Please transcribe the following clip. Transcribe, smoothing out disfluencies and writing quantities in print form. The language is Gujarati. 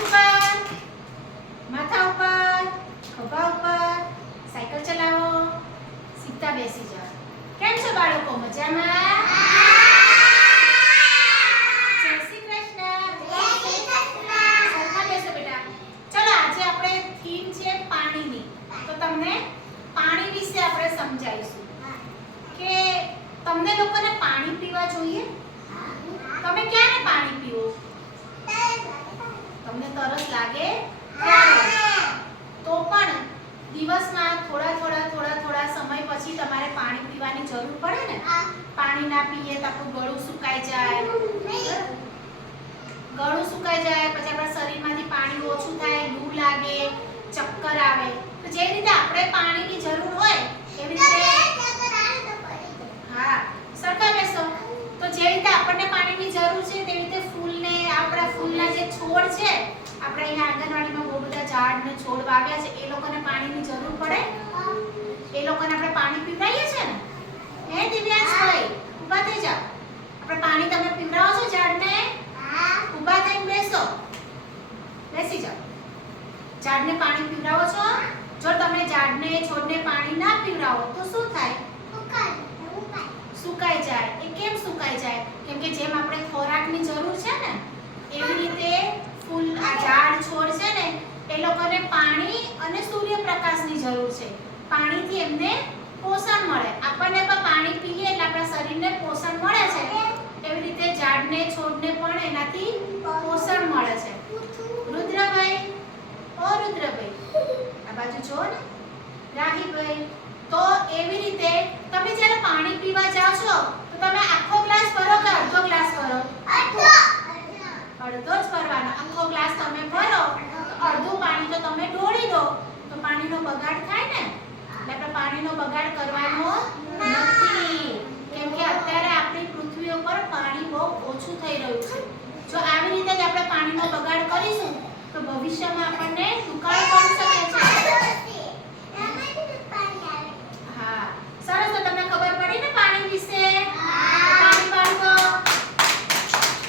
ઉપર, માથા ઉપર, ખભા ઉપર, સાયકલ ચલાવો, સીધા બેસી જાઓ. કેમ છો બાળકો? મજામાં? જય શ્રી કૃષ્ણ. સરખા બેસો બેટા. ચલો આજે આપણે થીમ છે પાણીની. તો તમને પાણી વિશે આપણે સમજાવીશું કે તમને લોકોને પાણી પીવા જોઈએ. તમે ક્યારે પાણી પીવો? તમને તરસ લાગે તો પણ દિવસમાં થોડા સમય પછી તમારે પાણી પીવાની જરૂર પડે ને. પાણી ના પીએ તો આપણું ગળું સુકાઈ જાય, પછી આપણા શરીરમાંથી પાણી ઓછું થાય, લૂ લાગે, ચક્કર આવે. તો જે રીતે આપણે પાણીની જરૂર હોય એવી રીતે હા સરખા બેસો. તો જે રીતે આપણને પાણીની જરૂર છે તેવી રીતે ફૂલને, આપણા ફૂલના જે છોડ છે, આપણે અહીંયા આંગણવાડીમાં બહુ બધા ઝાડ ને છોડ વાવ્યા છે, એ લોકોને પાણીની જરૂર પડે. એ લોકોને આપણે પાણી પીવડાવીએ છે ને. હે દિવ્યાંશભાઈ, ઊભા થઈ જાઓ. આપણે પાણી તમે પીવડાવો છો ઝાડને? ઊભા થઈને બેસો. બેસી જાઓ. ઝાડને પાણી પીવડાવો છો? જો તમે ઝાડને, છોડને પાણી ના પીવડાવો તો શું થાય? સુકાઈ જાય. એ કેમ સુકાઈ જાય? કેમ કે જેમ આપણે ખોરાકની જરૂર છે ને એવી રીતે ફૂલ, આ ઝાડ, છોડ છે ને એ લોકોને પાણી અને સૂર્યપ્રકાશની જરૂર છે. પાણીથી એમને પોષણ મળે. આપણને પણ પાણી પીએ એટલે આપણા શરીરને પોષણ મળે છે. એવી રીતે ઝાડને, છોડને પણ એનાથી પોષણ મળે છે. રુદ્રભાઈ, ઓ રુદ્રભાઈ, આ બાજુ જો ને. રાહીભાઈ, તો એવી રીતે તમે જ્યારે પાણી પીવા જાઓ છો તો તમે આખો ગ્લાસ ભરો કે અડધો ગ્લાસ ભરો? અડધો જ ભરવાનો. આખો ગ્લાસ તમે ભરો તો અડધું પાણી તો તમે ઢોળી દો તો પાણીનો બગાડ થાય ને. એટલે આપણે પાણીનો બગાડ કરવાનો નથી. કેમ કે અત્યારે આપણી પૃથ્વી ઉપર પાણી બહુ ઓછું થઈ રહ્યું છે. જો આવી રીતે જ આપણે પાણીનો બગાડ કરીશું તો ભવિષ્યમાં આપણને